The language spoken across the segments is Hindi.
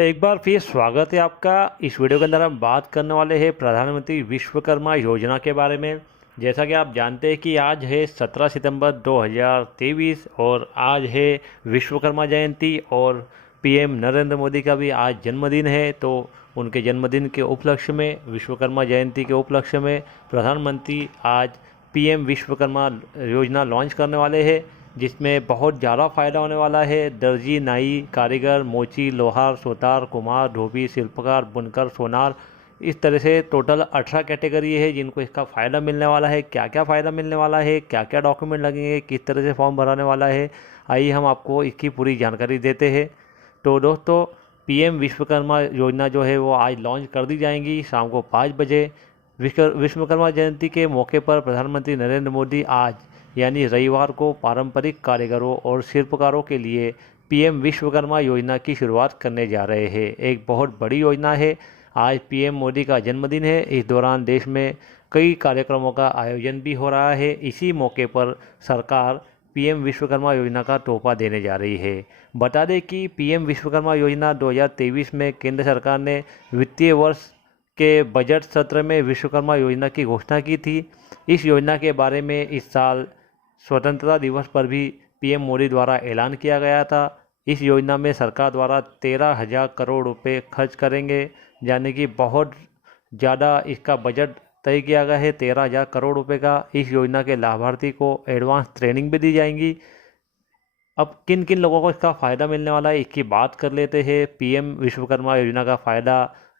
एक बार फिर स्वागत है आपका। इस वीडियो के अंदर हम बात करने वाले हैं प्रधानमंत्री विश्वकर्मा योजना के बारे में। जैसा कि आप जानते हैं कि आज है 17 सितंबर 2023 और आज है विश्वकर्मा जयंती और पीएम नरेंद्र मोदी का भी आज जन्मदिन है। तो उनके जन्मदिन के उपलक्ष्य में, विश्वकर्मा जयंती के उपलक्ष्य में प्रधानमंत्री आज पीएम विश्वकर्मा योजना लॉन्च करने वाले हैं, जिसमें बहुत ज़्यादा फ़ायदा होने वाला है। दर्जी, नाई, कारीगर, मोची, लोहार, सुतार, कुम्हार, धोबी, शिल्पकार, बुनकर, सोनार, इस तरह से टोटल 18 कैटेगरी है जिनको इसका फ़ायदा मिलने वाला है। क्या क्या फ़ायदा मिलने वाला है, क्या क्या डॉक्यूमेंट लगेंगे, किस तरह से फॉर्म भराने वाला है, आइए हम आपको इसकी पूरी जानकारी देते हैं। तो दोस्तों, पीएम विश्वकर्मा योजना जो है वो आज लॉन्च कर दी जाएंगी शाम को 5 बजे। विश्वकर्मा जयंती के मौके पर प्रधानमंत्री नरेंद्र मोदी आज यानी रविवार को पारंपरिक कारीगरों और शिल्पकारों के लिए पीएम विश्वकर्मा योजना की शुरुआत करने जा रहे हैं। एक बहुत बड़ी योजना है। आज पीएम मोदी का जन्मदिन है। इस दौरान देश में कई कार्यक्रमों का आयोजन भी हो रहा है। इसी मौके पर सरकार पीएम विश्वकर्मा योजना का तोहफा देने जा रही है। बता दें कि पीएम विश्वकर्मा योजना 2023 में केंद्र सरकार ने वित्तीय वर्ष के बजट सत्र में विश्वकर्मा योजना की घोषणा की थी। इस योजना के बारे में इस साल स्वतंत्रता दिवस पर भी पीएम मोदी द्वारा ऐलान किया गया था। इस योजना में सरकार द्वारा 13,000 करोड़ रुपए खर्च करेंगे, यानी कि बहुत ज़्यादा इसका बजट तय किया गया है 13,000 करोड़ रुपए का। इस योजना के लाभार्थी को एडवांस ट्रेनिंग भी दी जाएंगी। अब किन किन लोगों को इसका फ़ायदा मिलने वाला है इसकी बात कर लेते हैं। पीएम विश्वकर्मा योजना का फ़ायदा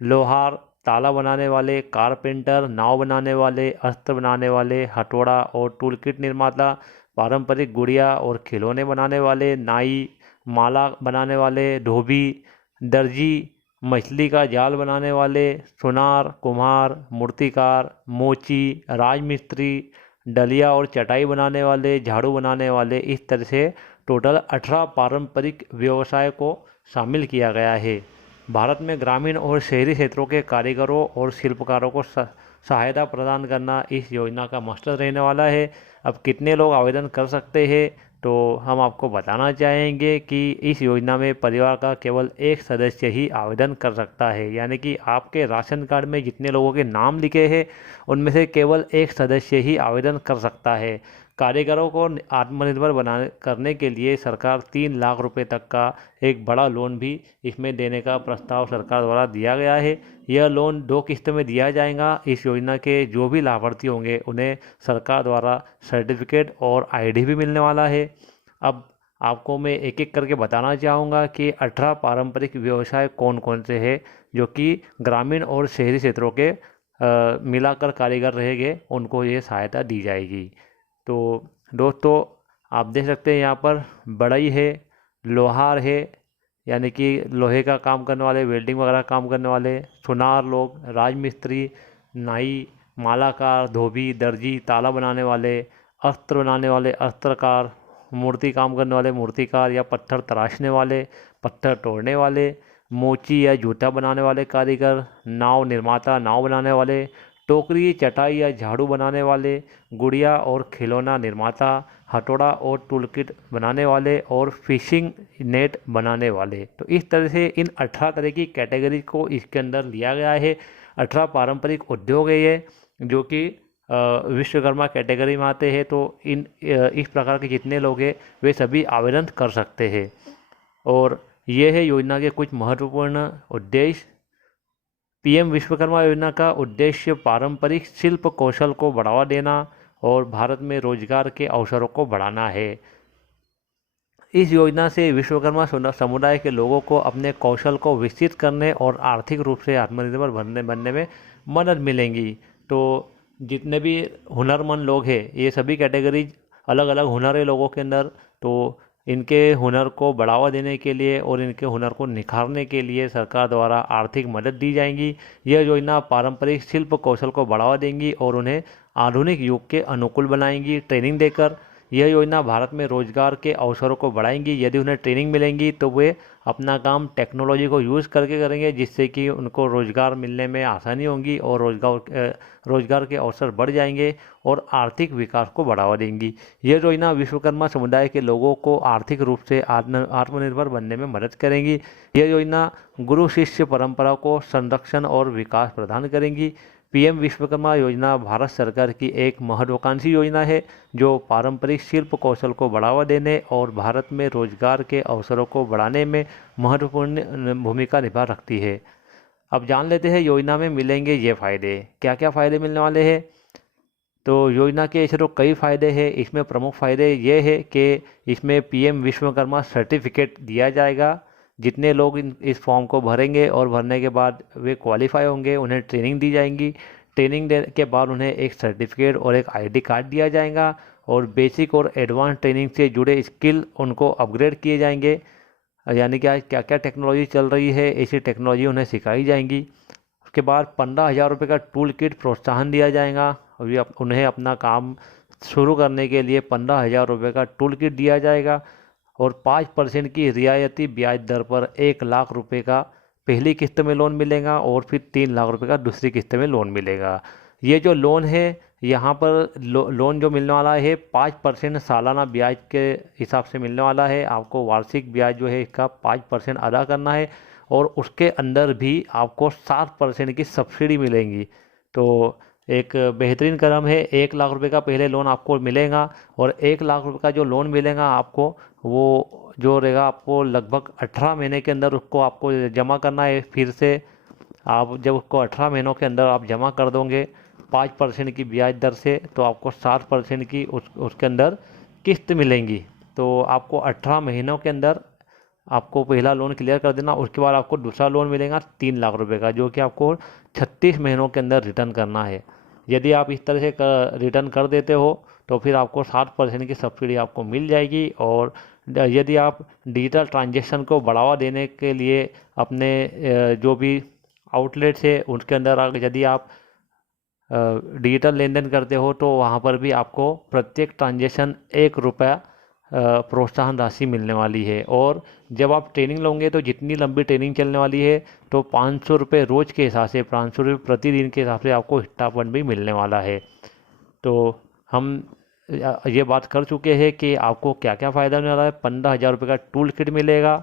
लोहार, ताला बनाने वाले, कारपेंटर, नाव बनाने वाले, अस्त्र बनाने वाले, हथौड़ा और टूल किट निर्माता, पारंपरिक गुड़िया और खिलौने बनाने वाले, नाई, माला बनाने वाले, धोबी, दर्जी, मछली का जाल बनाने वाले, सुनार, कुम्हार, मूर्तिकार, मोची, राजमिस्त्री, डलिया और चटाई बनाने वाले, झाड़ू बनाने वाले, इस तरह से टोटल 18 पारंपरिक व्यवसाय को शामिल किया गया है। भारत में ग्रामीण और शहरी क्षेत्रों के कारीगरों और शिल्पकारों को सहायता प्रदान करना इस योजना का मकसद रहने वाला है। अब कितने लोग आवेदन कर सकते हैं, तो हम आपको बताना चाहेंगे कि इस योजना में परिवार का केवल एक सदस्य ही आवेदन कर सकता है, यानी कि आपके राशन कार्ड में जितने लोगों के नाम लिखे हैं उनमें से केवल एक सदस्य ही आवेदन कर सकता है। कारीगरों को आत्मनिर्भर बनाने करने के लिए सरकार 3 लाख रुपए तक का एक बड़ा लोन भी इसमें देने का प्रस्ताव सरकार द्वारा दिया गया है। यह लोन 2 किस्त में दिया जाएगा। इस योजना के जो भी लाभार्थी होंगे उन्हें सरकार द्वारा सर्टिफिकेट और आईडी भी मिलने वाला है। अब आपको मैं एक एक करके बताना चाहूँगा कि 18 पारंपरिक व्यवसाय कौन कौन से हैं जो कि ग्रामीण और शहरी क्षेत्रों के मिलाकर कारीगर रहेंगे, उनको ये सहायता दी जाएगी। तो दोस्तों, आप देख सकते हैं यहाँ पर बढ़ई है, लोहार है, यानी कि लोहे का काम करने वाले, वेल्डिंग वगैरह काम करने वाले, सुनार लोग, राजमिस्त्री, नाई, मालाकार, धोबी, दर्जी, ताला बनाने वाले, अस्त्र बनाने वाले, अस्त्रकार, मूर्ति काम करने वाले, मूर्तिकार या पत्थर तराशने वाले, पत्थर तोड़ने वाले, मोची या जूता बनाने वाले कारीगर, नाव निर्माता, नाव बनाने वाले, टोकरी, चटाई या झाड़ू बनाने वाले, गुड़िया और खिलौना निर्माता, हथौड़ा और टूलकिट बनाने वाले और फिशिंग नेट बनाने वाले। तो इस तरह से इन 18 तरह की कैटेगरी को इसके अंदर लिया गया है। 18 पारंपरिक उद्योग है ये, जो कि विश्वकर्मा कैटेगरी में आते हैं। तो इस प्रकार के जितने लोग हैं वे सभी आवेदन कर सकते हैं। और ये है योजना के कुछ महत्वपूर्ण उद्देश्य। पीएम विश्वकर्मा योजना का उद्देश्य पारंपरिक शिल्प कौशल को बढ़ावा देना और भारत में रोजगार के अवसरों को बढ़ाना है। इस योजना से विश्वकर्मा समुदाय के लोगों को अपने कौशल को विकसित करने और आर्थिक रूप से आत्मनिर्भर बनने में मदद मिलेंगी। तो जितने भी हुनरमंद लोग हैं, ये सभी कैटेगरीज अलग अलग हुनर है लोगों के अंदर, तो इनके हुनर को बढ़ावा देने के लिए और इनके हुनर को निखारने के लिए सरकार द्वारा आर्थिक मदद दी जाएंगी। यह योजना पारंपरिक शिल्प कौशल को बढ़ावा देंगी और उन्हें आधुनिक युग के अनुकूल बनाएंगी ट्रेनिंग देकर। यह योजना भारत में रोजगार के अवसरों को बढ़ाएंगी। यदि उन्हें ट्रेनिंग मिलेंगी तो वे अपना काम टेक्नोलॉजी को यूज़ करके करेंगे, जिससे कि उनको रोज़गार मिलने में आसानी होगी और रोज़गार के अवसर बढ़ जाएंगे और आर्थिक विकास को बढ़ावा देंगी। यह योजना विश्वकर्मा समुदाय के लोगों को आर्थिक रूप से आत्मनिर्भर बनने में मदद करेंगी। यह योजना गुरु शिष्य परंपरा को संरक्षण और विकास प्रदान करेंगी। पीएम विश्वकर्मा योजना भारत सरकार की एक महत्वाकांक्षी योजना है जो पारंपरिक शिल्प कौशल को बढ़ावा देने और भारत में रोजगार के अवसरों को बढ़ाने में महत्वपूर्ण भूमिका निभा रखती है। अब जान लेते हैं योजना में मिलेंगे ये फ़ायदे, क्या क्या फ़ायदे मिलने वाले हैं। तो योजना के ऐसे तो कई फ़ायदे हैं। इसमें प्रमुख फ़ायदे ये है कि इसमें पीएम विश्वकर्मा सर्टिफिकेट दिया जाएगा। जितने लोग इस फॉर्म को भरेंगे और भरने के बाद वे क्वालिफाई होंगे, उन्हें ट्रेनिंग दी जाएंगी। ट्रेनिंग के बाद उन्हें एक सर्टिफिकेट और एक आईडी कार्ड दिया जाएगा और बेसिक और एडवांस ट्रेनिंग से जुड़े स्किल उनको अपग्रेड किए जाएंगे। यानी कि आज क्या क्या टेक्नोलॉजी चल रही है, ऐसी टेक्नोलॉजी उन्हें सिखाई जाएंगी। उसके बाद 15,000 रुपये का टूल किट प्रोत्साहन दिया जाएगा। अभी उन्हें अपना काम शुरू करने के लिए 15,000 रुपये का टूल किट दिया जाएगा और 5% की रियायती ब्याज दर पर 1,00,000 रुपये का पहली किस्त में लोन मिलेगा और फिर 3,00,000 रुपये का दूसरी किस्त में लोन मिलेगा। ये जो लोन है, यहाँ पर लोन जो मिलने वाला है 5% सालाना ब्याज के हिसाब से मिलने वाला है। आपको वार्षिक ब्याज जो है इसका 5% अदा करना है और उसके अंदर भी आपको 7% की सब्सिडी मिलेंगी। तो एक बेहतरीन कदम है। 1,00,000 रुपये का पहले लोन आपको मिलेगा और 1,00,000 रुपये का जो लोन मिलेगा आपको, वो जो रहेगा आपको लगभग 18 महीने के अंदर उसको आपको जमा करना है। फिर से आप जब उसको 18 महीनों के अंदर आप जमा कर दोगे 5% की ब्याज दर से, तो आपको 7% की उसके अंदर किस्त मिलेंगी। तो आपको 18 महीनों के अंदर आपको पहला लोन क्लियर कर देना। उसके बाद आपको दूसरा लोन मिलेगा 3,00,000 रुपये का, जो कि आपको 36 महीनों के अंदर रिटर्न करना है। यदि आप इस तरह से रिटर्न कर देते हो तो फिर आपको 7% की सब्सिडी आपको मिल जाएगी। और यदि आप डिजिटल ट्रांजैक्शन को बढ़ावा देने के लिए अपने जो भी आउटलेट्स है उसके अंदर यदि आप डिजिटल लेन देन करते हो तो वहाँ पर भी आपको प्रत्येक ट्रांजैक्शन 1 रुपया प्रोत्साहन राशि मिलने वाली है। और जब आप ट्रेनिंग लोगे तो जितनी लंबी ट्रेनिंग चलने वाली है तो 500 रुपये रोज़ के हिसाब से, 500 रुपये प्रतिदिन के हिसाब से आपको स्टाइपेंड भी मिलने वाला है। तो हम ये बात कर चुके हैं कि आपको क्या क्या फ़ायदा मिल रहा है। 15,000 रुपये का टूल किट मिलेगा,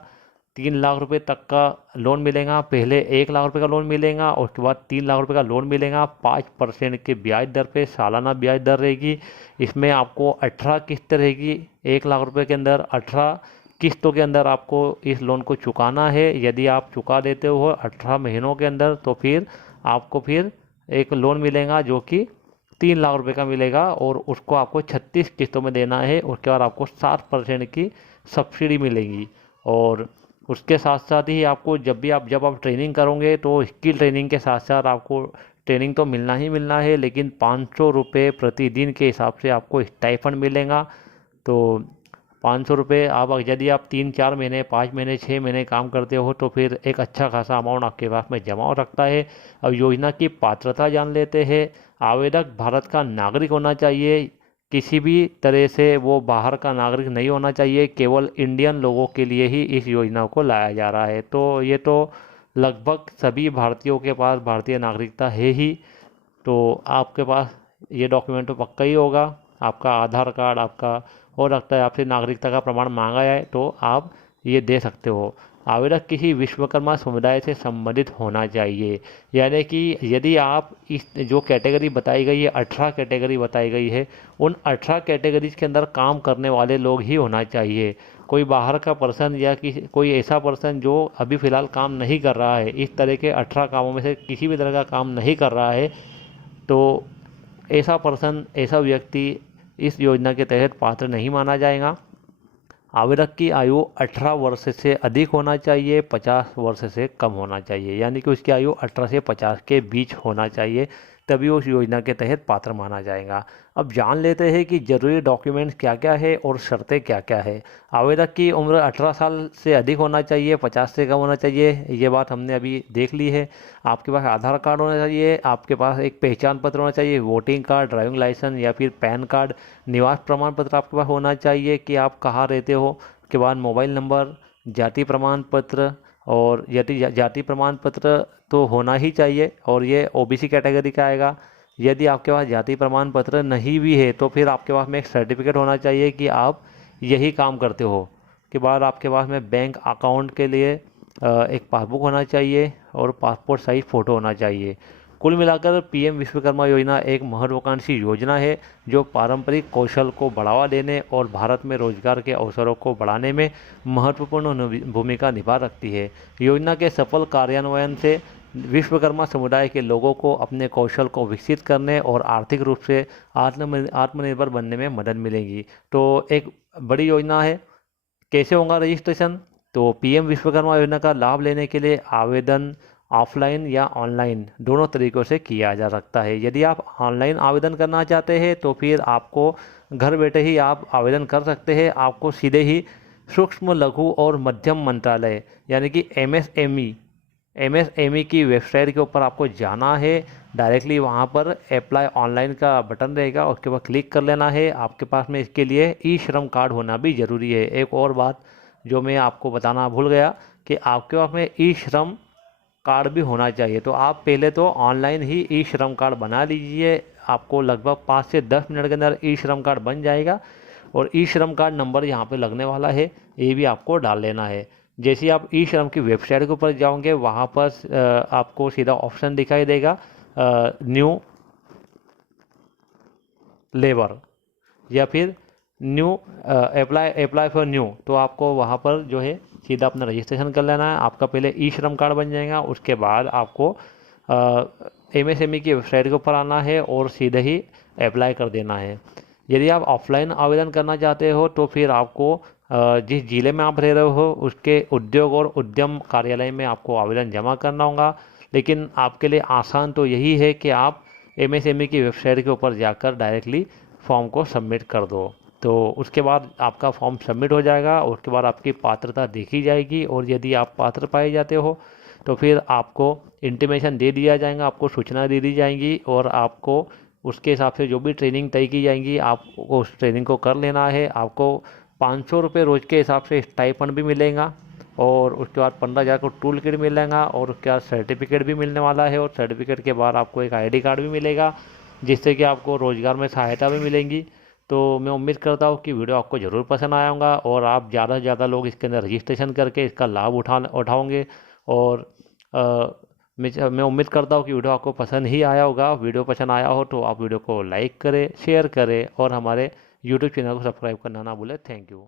3,00,000 रुपये तक का लोन मिलेगा। पहले 1,00,000 रुपये का लोन मिलेगा और उसके बाद 3,00,000 रुपये का लोन मिलेगा 5% के ब्याज दर पे, सालाना ब्याज दर रहेगी। इसमें आपको 18 किस्त रहेगी। 1,00,000 रुपये के अंदर 18 किस्तों के अंदर आपको इस लोन को चुकाना है। यदि आप चुका देते हो 18 महीनों के अंदर तो फिर आपको फिर एक लोन मिलेगा जो कि 3,00,000 रुपये का मिलेगा और उसको आपको 36 किस्तों में देना है। उसके बाद आपको 7% की सब्सिडी मिलेगी। और उसके साथ साथ ही आपको जब आप ट्रेनिंग करोगे तो स्किल ट्रेनिंग के साथ साथ आपको ट्रेनिंग तो मिलना ही मिलना है, लेकिन 500 रुपये प्रतिदिन के हिसाब से आपको स्टाइपेंड मिलेगा। तो 500 रुपये आप यदि आप 3-4 महीने, 5 महीने, 6 महीने काम करते हो तो फिर एक अच्छा खासा अमाउंट आपके पास में जमा हो सकता है। अब योजना की पात्रता जान लेते हैं। आवेदक भारत का नागरिक होना चाहिए, किसी भी तरह से वो बाहर का नागरिक नहीं होना चाहिए। केवल इंडियन लोगों के लिए ही इस योजना को लाया जा रहा है। तो ये तो लगभग सभी भारतीयों के पास भारतीय नागरिकता है ही। तो आपके पास ये डॉक्यूमेंट तो पक्का ही होगा, आपका आधार कार्ड, आपका हो सकता है आपसे नागरिकता का प्रमाण मांगा जाए तो आप ये दे सकते हो। आवेदक किसी विश्वकर्मा समुदाय से संबंधित होना चाहिए। यानी कि यदि आप इस जो कैटेगरी बताई गई है, 18 कैटेगरी बताई गई है, उन 18 कैटेगरीज के अंदर काम करने वाले लोग ही होना चाहिए। कोई बाहर का पर्सन या कोई ऐसा पर्सन जो अभी फ़िलहाल काम नहीं कर रहा है, इस तरह के 18 कामों में से किसी भी तरह का काम नहीं कर रहा है, तो ऐसा पर्सन, ऐसा व्यक्ति इस योजना के तहत पात्र नहीं माना जाएगा। आवेदक की आयु 18 वर्ष से अधिक होना चाहिए, 50 वर्ष से कम होना चाहिए। यानी कि उसकी आयु 18 से 50 के बीच होना चाहिए, तभी उस योजना के तहत पात्र माना जाएगा। अब जान लेते हैं कि ज़रूरी डॉक्यूमेंट्स क्या क्या है और शर्तें क्या क्या है। आवेदक की उम्र 18 साल से अधिक होना चाहिए, 50 से कम होना चाहिए, ये बात हमने अभी देख ली है। आपके पास आधार कार्ड होना चाहिए, आपके पास एक पहचान पत्र होना चाहिए, वोटिंग कार्ड, ड्राइविंग लाइसेंस या फिर पैन कार्ड, निवास प्रमाण पत्र आपके पास होना चाहिए कि आप कहाँ रहते हो। उसके बाद मोबाइल नंबर, जाति प्रमाण पत्र, और यदि जाति प्रमाण पत्र तो होना ही चाहिए और ये ओबीसी कैटेगरी का आएगा। यदि आपके पास जाति प्रमाण पत्र नहीं भी है तो फिर आपके पास में एक सर्टिफिकेट होना चाहिए कि आप यही काम करते हो। के बाद आपके पास में बैंक अकाउंट के लिए एक पासबुक होना चाहिए और पासपोर्ट साइज फ़ोटो होना चाहिए। कुल मिलाकर पीएम विश्वकर्मा योजना एक महत्वाकांक्षी योजना है जो पारंपरिक कौशल को बढ़ावा देने और भारत में रोजगार के अवसरों को बढ़ाने में महत्वपूर्ण भूमिका निभा रखती है। योजना के सफल कार्यान्वयन से विश्वकर्मा समुदाय के लोगों को अपने कौशल को विकसित करने और आर्थिक रूप से आत्मनिर्भर बनने में मदद मिलेगी। तो एक बड़ी योजना है। कैसे होगा रजिस्ट्रेशन? तो पीएम विश्वकर्मा योजना का लाभ लेने के लिए आवेदन ऑफलाइन या ऑनलाइन दोनों तरीक़ों से किया जा सकता है। यदि आप ऑनलाइन आवेदन करना चाहते हैं तो फिर आपको घर बैठे ही आप आवेदन कर सकते हैं। आपको सीधे ही सूक्ष्म लघु और मध्यम मंत्रालय यानी कि एमएसएमई की वेबसाइट के ऊपर आपको जाना है। डायरेक्टली वहाँ पर अप्लाई ऑनलाइन का बटन रहेगा, उसके बाद क्लिक कर लेना है। आपके पास में इसके लिए ई श्रम कार्ड होना भी ज़रूरी है। एक और बात जो मैं आपको बताना भूल गया कि आपके पास में ई श्रम कार्ड भी होना चाहिए। तो आप पहले तो ऑनलाइन ही ई श्रम कार्ड बना लीजिए। आपको लगभग 5 से 10 मिनट के अंदर ई श्रम कार्ड बन जाएगा और ई श्रम कार्ड नंबर यहाँ पे लगने वाला है, ये भी आपको डाल लेना है। जैसे आप ई श्रम की वेबसाइट के ऊपर जाओगे वहाँ पर आपको सीधा ऑप्शन दिखाई देगा न्यू लेबर या फिर न्यू अप्लाई फॉर न्यू। तो आपको वहाँ पर जो है सीधा अपना रजिस्ट्रेशन कर लेना है। आपका पहले ई श्रम कार्ड बन जाएगा, उसके बाद आपको एमएसएमई की वेबसाइट के ऊपर आना है और सीधे ही अप्लाई कर देना है। यदि आप ऑफलाइन आवेदन करना चाहते हो तो फिर आपको जिस ज़िले में आप रह रहे हो उसके उद्योग और उद्यम कार्यालय में आपको आवेदन जमा करना होगा। लेकिन आपके लिए आसान तो यही है कि आप एमएसएमई की वेबसाइट के ऊपर जाकर डायरेक्टली फॉर्म को सबमिट कर दो। तो उसके बाद आपका फॉर्म सबमिट हो जाएगा और उसके बाद आपकी पात्रता देखी जाएगी और यदि आप पात्र पाए जाते हो तो फिर आपको इंटीमेशन दे दिया जाएगा, आपको सूचना दे दी जाएंगी और आपको उसके हिसाब से जो भी ट्रेनिंग तय की जाएंगी आपको उस ट्रेनिंग को कर लेना है। आपको 500 रुपये रोज़ के हिसाब से स्टाइपेंड भी मिलेगा और उसके बाद 15,000 को टूल किट मिलेगा और उसके बाद सर्टिफिकेट भी मिलने वाला है और सर्टिफिकेट के बाद आपको एक आईडी कार्ड भी मिलेगा जिससे कि आपको रोज़गार में सहायता भी मिलेंगी। तो मैं उम्मीद करता हूँ कि वीडियो आपको ज़रूर पसंद आया होगा और आप ज़्यादा से ज़्यादा लोग इसके अंदर रजिस्ट्रेशन करके इसका लाभ उठाओगे। और मैं उम्मीद करता हूँ कि वीडियो आपको पसंद ही आया होगा। वीडियो पसंद आया हो तो आप वीडियो को लाइक करें, शेयर करें और हमारे यूट्यूब चैनल को सब्सक्राइब करना ना भूलें। Thank you.